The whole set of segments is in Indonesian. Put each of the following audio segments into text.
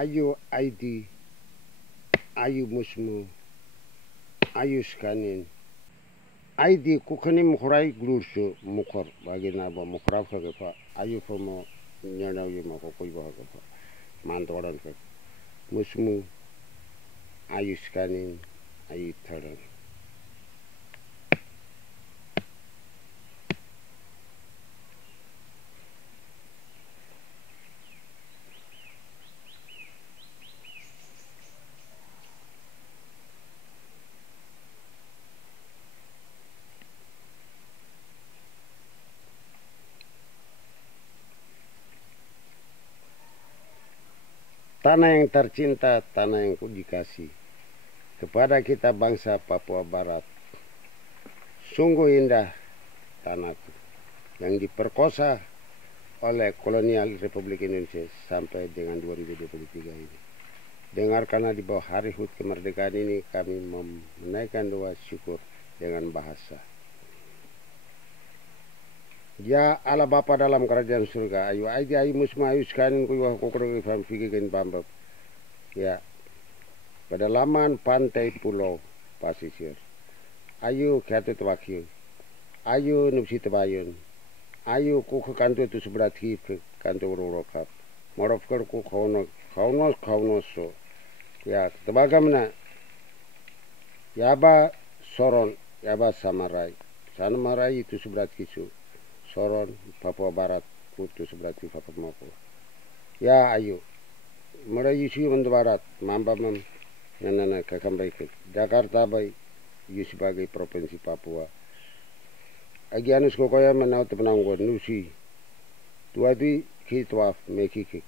ayu ID, ayu musmu, ayu skanin. ID kukani mukhurai glursu mukhor bagi nabo mukhraf ke pa ayu fomo nyana yu ma ko koi ba ke pa mantoran ke musmu ayu skanin ayu tharan. Tanah yang tercinta, tanah yang dikasih kepada kita bangsa Papua Barat. Sungguh indah tanahku yang diperkosa oleh kolonial Republik Indonesia sampai dengan 2023 ini. Dengarkanlah di bawah hari HUT kemerdekaan ini kami menaikkan doa syukur dengan bahasa. Ya Allah Bapa dalam kerajaan surga, ayu aidi ayu musma ayu skanin kuiwah kokoro ifam fikigen bambab. Ya, pedalaman pantai pulau pasisir. Ayu katu tebakil. Ayu nupsi tebayun. Ayu kuku kantu tu seberat hip kantu urokap. Morofker ku kaunos so. Ya, tebagamna. Yaba soron, yaba samarai. Sana marai itu seberat kisu. Soron, Papua Barat, kutu seberati Papua Mako. Ya ayu, mulai yusi untuk Barat, mamba nana kakambai ke Jakarta bay, yusi sebagai provinsi Papua. Agianus kokoya menau tepenanggo nusi, tua di kitwaf mekikik.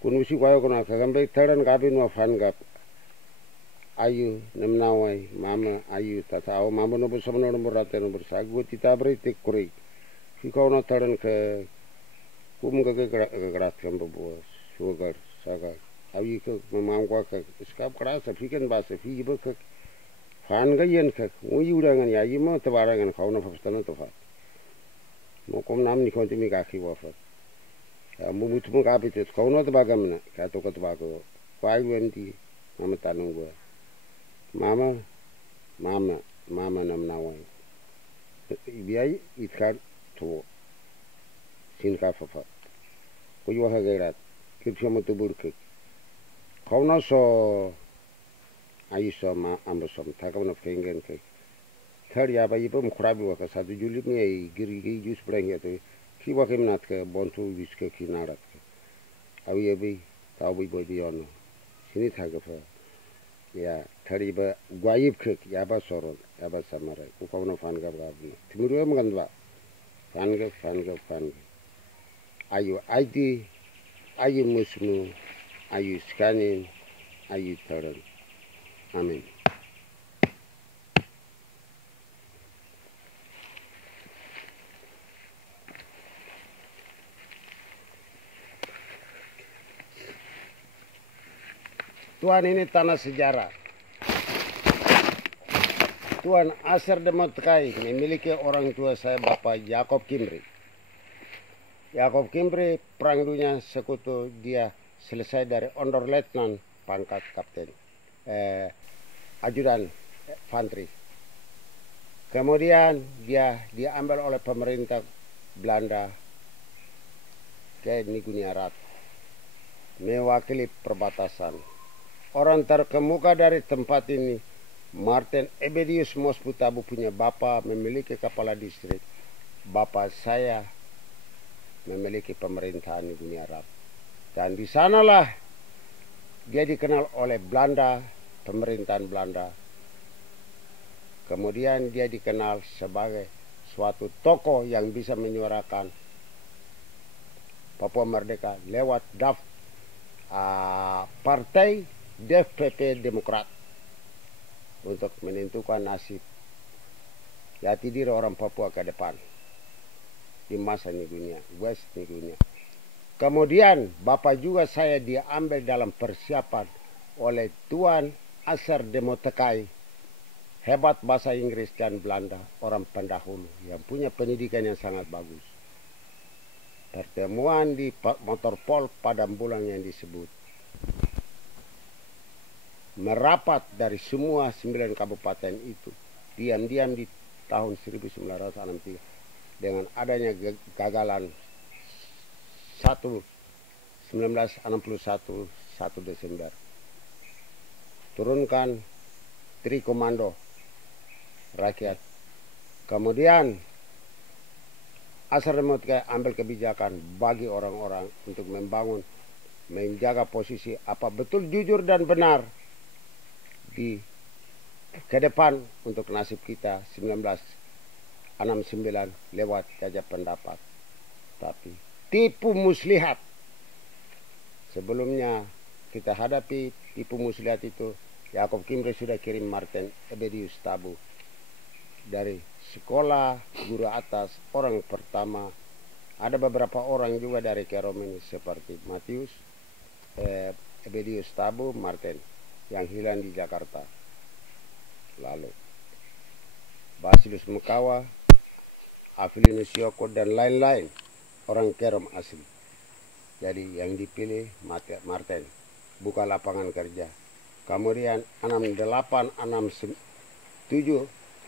Kunusi koyo kuna kakambai taran kabin wafan gap. Ayu nemnawai mama ayu tatao mama nomor sama nomor rata nomor sagu titabri tikuri. Kau nak taran ke kum ke kerat kan bawa sugar saga. Awi ke memangkwa ke skap keras fikan bahasa fi ke fan gayen ke uyu dengan ya ima tebarangan kau nak pastana tuha. Mau kom nam ni kau timi kaki wafat. Ya mu butuh mu kapit kau nak tebagam na kau tu tebago. Kau nanti mama tanung gua. Mama nam nawai. Biaya itkar tuh sinka fafat kuyu hagarat kipsya matubur ke kau na so ayu so ma ambosom takau na fengen ke thar ya ba ipo mkhrabi wa ka sadu julip ni ai giri jus breng ya to ki wa kem nat ke bontu bis ke kinarat ke awi abi tau bi boy biono sini thaga fa ya thari ba gwayib ke ya ba soron ya ba samarai ku kau na fan ga ba timuru em gan ba Fanga. Ayu ID, ayu musmu, ayu skanin, ayu taran. Amin. Tuhan ini tanah sejarah. Tuan Aser Demotekai memiliki orang tua saya Bapak Yakob Kimri. Yakob Kimri perang dunia sekutu dia selesai dari Ondor Letnan pangkat kapten ajudan infanteri. Kemudian dia diambil oleh pemerintah Belanda ke Nigunia Rat mewakili perbatasan. Orang terkemuka dari tempat ini Martin Ebedius Mosputabu punya bapak memiliki kepala distrik. Bapak saya memiliki pemerintahan di dunia Arab. Dan di sanalah dia dikenal oleh Belanda, pemerintahan Belanda. Kemudian dia dikenal sebagai suatu tokoh yang bisa menyuarakan Papua Merdeka lewat partai DPP Demokrat untuk menentukan nasib jati diri orang Papua ke depan di masa Nigunia, West Nigunia. Kemudian Bapak juga saya diambil dalam persiapan oleh Tuan Aser Demotekai, hebat bahasa Inggris dan Belanda, orang pendahulu yang punya pendidikan yang sangat bagus. Pertemuan di motor pol Padang Bulang yang disebut merapat dari semua 9 kabupaten itu diam-diam di tahun 1963 dengan adanya gagalan 1961 1 Desember. Turunkan Tri Komando rakyat. Kemudian Asar Remotka ambil kebijakan bagi orang-orang untuk membangun, menjaga posisi apa betul jujur dan benar di ke depan untuk nasib kita 1969 lewat jajah pendapat. Tapi tipu muslihat. Sebelumnya kita hadapi tipu muslihat itu, Yakob Kimre sudah kirim Martin Ebedius Tabu dari sekolah guru atas orang pertama. Ada beberapa orang juga dari Kerom ini seperti Matius Ebedius Tabu, Martin yang hilang di Jakarta. Lalu Basilus Mukawa, Afilinus Yoko dan lain-lain orang Kerom asli. Jadi yang dipilih Martin, buka lapangan kerja. Kemudian 6867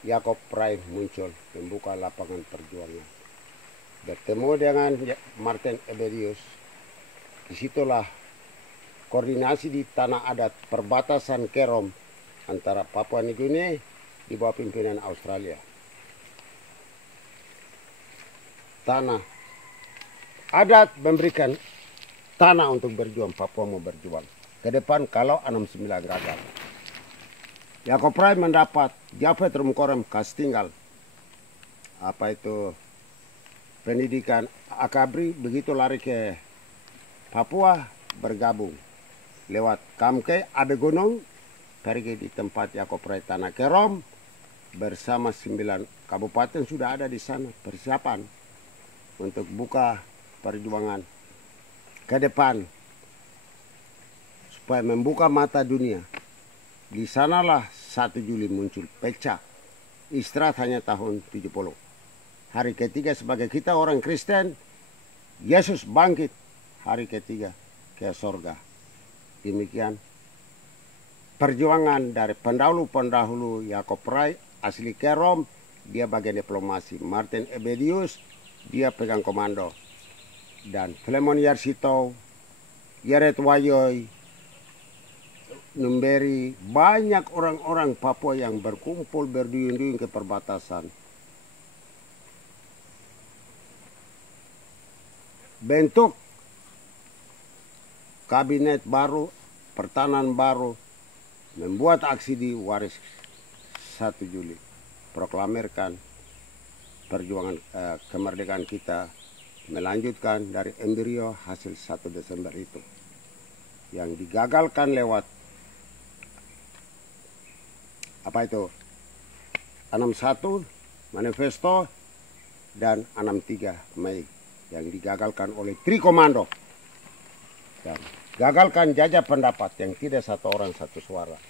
Yakob Prai muncul membuka lapangan perjuangan. Bertemu dengan Martin Ebedius. Disitulah koordinasi di tanah adat perbatasan Kerom antara Papua Nugini di bawah pimpinan Australia. Tanah adat memberikan tanah untuk berjuang. Papua mau berjuang ke depan kalau 69 gagal. Yakob Prai mendapat Jafet Rumkorem kas tinggal pendidikan akabri, begitu lari ke Papua bergabung lewat Kamke Abe Gunung, pergi di tempat Yakob Prai tanah Kerom bersama 9 kabupaten sudah ada di sana persiapan untuk buka perjuangan ke depan supaya membuka mata dunia. Di sanalah 1 Juli muncul pecah. Istirahat hanya tahun 70. Hari ketiga sebagai kita orang Kristen, Yesus bangkit. Hari ketiga ke sorga. Demikian perjuangan dari pendahulu-pendahulu. Yakob Prai asli Kerom, dia bagian diplomasi. Martin Ebedius, dia pegang komando. Dan Filemon Yarsito, Yaret Wayoy, Numberi, banyak orang-orang Papua yang berkumpul berduyun-duyun ke perbatasan. Bentuk kabinet baru, pertahanan baru, membuat aksi di Waris 1 Juli. Proklamirkan perjuangan kemerdekaan kita, melanjutkan dari embrio hasil 1 Desember itu. Yang digagalkan lewat 61 manifesto dan 63 Mei yang digagalkan oleh Tri Komando. Dan gagalkan jajah pendapat yang tidak satu orang satu suara.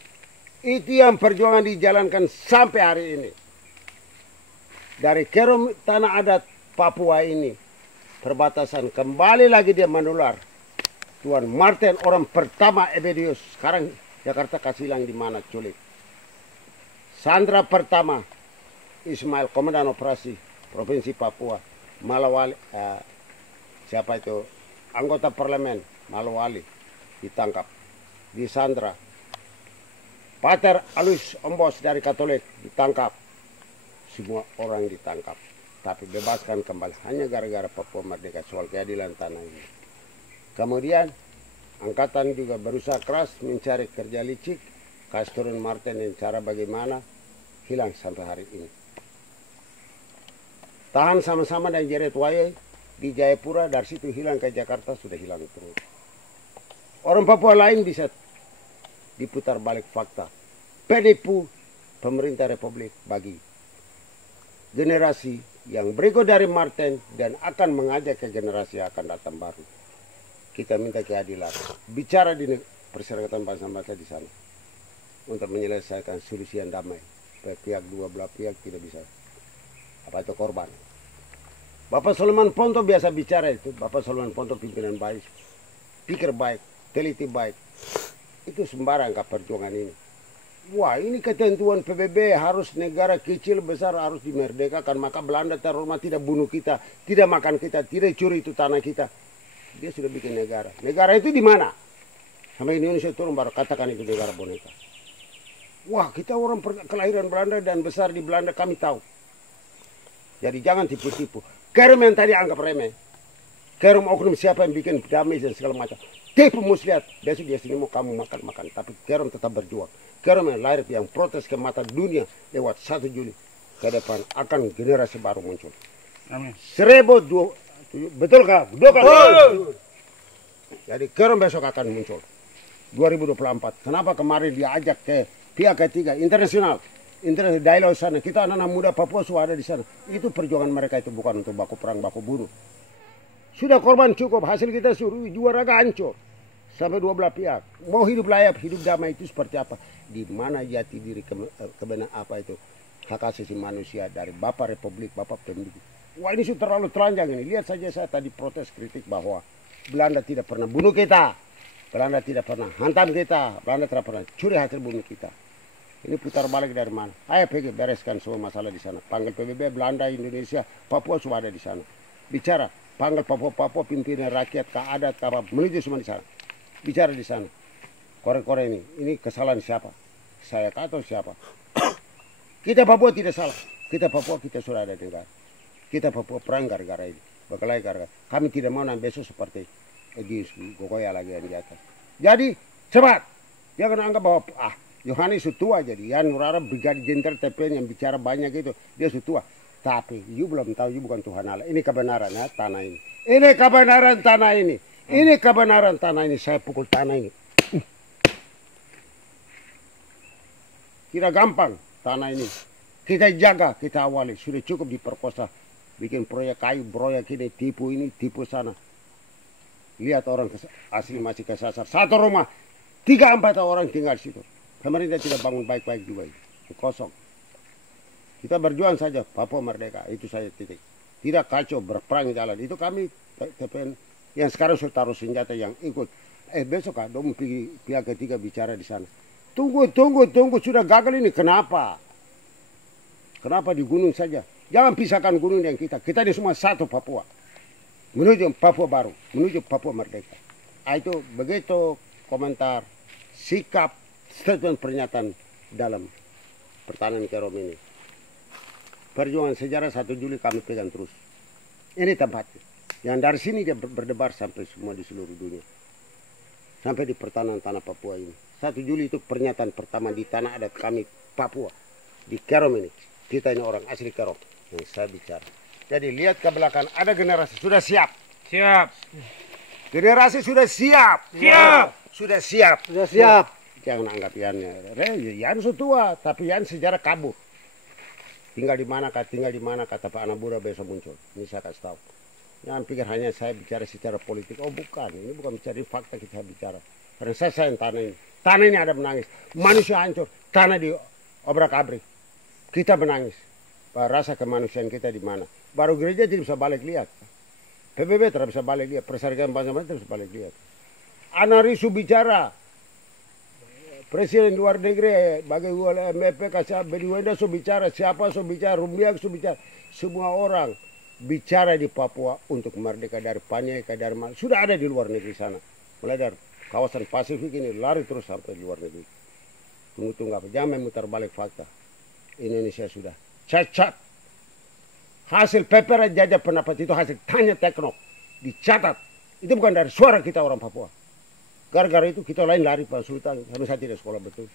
Itu yang perjuangan dijalankan sampai hari ini. Dari Kerom tanah adat Papua ini, perbatasan kembali lagi dia menular. Tuan Martin orang pertama Ebedius, sekarang Jakarta kasih hilang di mana culik. Sandra pertama Ismail, komandan operasi Provinsi Papua. Malawali, anggota parlemen Malawali ditangkap di Sandra. Pater Alus Ombos dari Katolik ditangkap. Semua orang ditangkap, tapi bebaskan kembali hanya gara-gara Papua merdeka, soal keadilan tanah ini. Kemudian angkatan juga berusaha keras mencari kerja licik, kasih turun Martin dan cara bagaimana, hilang sampai hari ini. Tahan sama-sama dan Jeret Waye di Jayapura, dari situ hilang ke Jakarta, sudah hilang terus. Orang Papua lain bisa diputar balik fakta. Penipu pemerintah Republik bagi generasi yang berikut dari Martin dan akan mengajak ke generasi yang akan datang baru. Kita minta keadilan. Bicara di Perserikatan Bangsa-Bangsa di sana untuk menyelesaikan solusi yang damai. Pihak dua belah pihak tidak bisa korban. Bapak Solomon Ponto biasa bicara itu. Bapak Solomon Ponto pimpinan baik, pikir baik, teliti baik. Itu sembarang perjuangan ini. Wah, ini ketentuan PBB, harus negara kecil besar harus dimerdekakan. Maka Belanda terhormat tidak bunuh kita, tidak makan kita, tidak curi itu tanah kita. Dia sudah bikin negara. Negara itu di mana? Sampai Indonesia turun baru katakan itu negara boneka. Wah, kita orang kelahiran Belanda dan besar di Belanda, kami tahu. Jadi jangan tipu-tipu. Kerum yang tadi anggap remeh. Kerum oknum siapa yang bikin damai dan segala macam. Tipu muslihat. Besok dia sini mau kamu makan-makan. Tapi Kerum tetap berjuang. Kerum yang lahir yang protes ke mata dunia lewat 1 Juli. Ke depan akan generasi baru muncul. Amin. 1002. Betul kah? Betul. Jadi Kerum besok akan muncul. 2024. Kenapa kemarin diajak ke pihak ketiga internasional dialog sana, kita anak-anak muda Papua sudah ada di sana. Itu perjuangan mereka, itu bukan untuk baku perang baku bunuh. Sudah korban cukup, hasil kita suruh juara hancur sampai 12 pihak. Mau hidup layak, hidup damai itu seperti apa? Di mana jati diri kebenaran apa itu hak asasi manusia dari Bapak Republik, Bapak Penduduk. Wah, ini sudah terlalu telanjang ini. Lihat saja saya tadi protes kritik bahwa Belanda tidak pernah bunuh kita, Belanda tidak pernah hantam kita, Belanda tidak pernah curi hasil bumi kita. Ini putar balik dari mana? Ayo pergi bereskan semua masalah di sana. Panggil PBB, Belanda, Indonesia, Papua semua ada di sana. Bicara, panggil Papua pimpinan rakyat, ke adat, ke apa, menuju semua di sana. Bicara di sana. Korek-korek ini kesalahan siapa? Saya atau siapa? Kita Papua tidak salah. Kita Papua, kita sudah ada negara. Kita Papua perang gara-gara ini. Berkelahi gara-gara. Kami tidak mau nanti besok seperti Egi Gokoya lagi yang di atas. Jadi cepat. Jangan anggap bahwa Yohanes sudah tua jadi. Yan Nurara Brigadier Jenderal TPN yang bicara banyak itu. Dia sudah tua. Tapi you belum tahu, you bukan Tuhan Allah. Ini kebenaran ya, tanah ini. Ini kebenaran tanah ini. Ini kebenaran tanah ini. Saya pukul tanah ini. Tidak gampang tanah ini. Kita jaga, kita awali. Sudah cukup diperkosa. Bikin proyek kayu, proyek ini, tipu ini, tipu sana. Lihat orang asli masih kesasar. Satu rumah, 3-4 orang tinggal di situ. Pemerintah tidak bangun baik-baik juga itu. Kosong. Kita berjuang saja, Papua merdeka. Itu saja titik. Tidak kacau, berperang jalan. Itu kami, TPN, yang sekarang sudah taruh senjata yang ikut. Besok dong pergi pihak ketiga bicara di sana. Tunggu. Sudah gagal ini. Kenapa? Kenapa di gunung saja? Jangan pisahkan gunung yang kita. Kita ini semua satu Papua. Menuju Papua baru. Menuju Papua merdeka. Itu begitu komentar, sikap, statement pernyataan dalam pertahanan Kerum ini. Perjuangan sejarah 1 Juli kami pegang terus. Ini tempatnya. Yang dari sini dia berdebar sampai semua di seluruh dunia. Sampai di pertahanan tanah Papua ini. 1 Juli itu pernyataan pertama di tanah adat kami Papua. Di Kerum ini. Kita ini orang asli Kerum yang saya bicara. Jadi lihat ke belakang, ada generasi sudah siap. Siap. Generasi sudah siap. Siap. Sudah siap. Sudah siap. Jangan anggap Yan sudah tua, tapi Yan sejarah kabur. Tinggal di mana kata Pak anak muda besok muncul. Ini saya kasih tahu. Jangan pikir hanya saya bicara secara politik. Oh bukan, ini bukan bicara fakta kita bicara. Karena saya sayang tanah ini. Tanah ini ada menangis. Manusia hancur. Tanah di obrak-abrik. Kita menangis. Rasa kemanusiaan kita di mana? Baru gereja tidak bisa balik lihat. PBB tidak bisa balik lihat. Perserikatan bangsa-bangsa tidak bisa balik lihat. Anak risu bicara. Presiden luar negeri, bagi MP, Bediwenda so bicara, siapa so bicara, Rumbiak so bicara. Semua orang bicara di Papua untuk merdeka dari Panyeka, dari mana. Sudah ada di luar negeri sana. Mulai dari kawasan Pasifik ini lari terus sampai di luar negeri. Tunggu apa? Jangan memutar balik fakta. Indonesia sudah cacat. Hasil paper jajah pendapat itu hasil tanya teknok. Dicatat. Itu bukan dari suara kita orang Papua. Gara-gara itu kita lain lari Pak Sultan. Sampai saya tidak sekolah betul.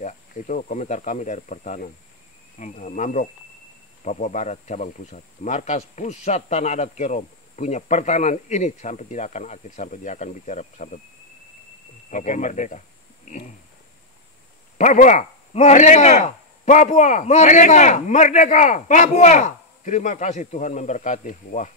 Ya, itu komentar kami dari pertahanan. Mambrok, Papua Barat, cabang pusat. Markas pusat tanah adat Kerum. Punya pertahanan ini sampai tidak akan akhir. Sampai dia akan bicara sampai Papua merdeka. Papua Merdeka. Papua Merdeka. Merdeka. Papua. Terima kasih, Tuhan memberkati. Wah.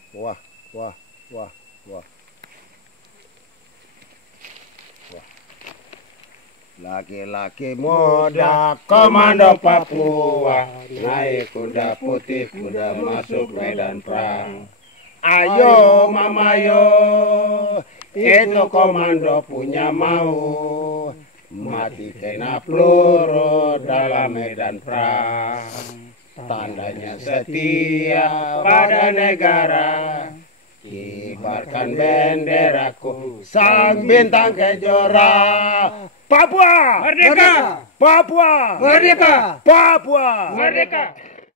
Laki-laki muda komando Papua, naik kuda putih, kuda masuk medan perang. Ayo mama yo, Itu komando punya mau mati kena peluru dalam medan perang. Tandanya setia pada negara, kibarkan benderaku sang bintang kejora. Papua Merdeka! Papua Merdeka! Papua Merdeka!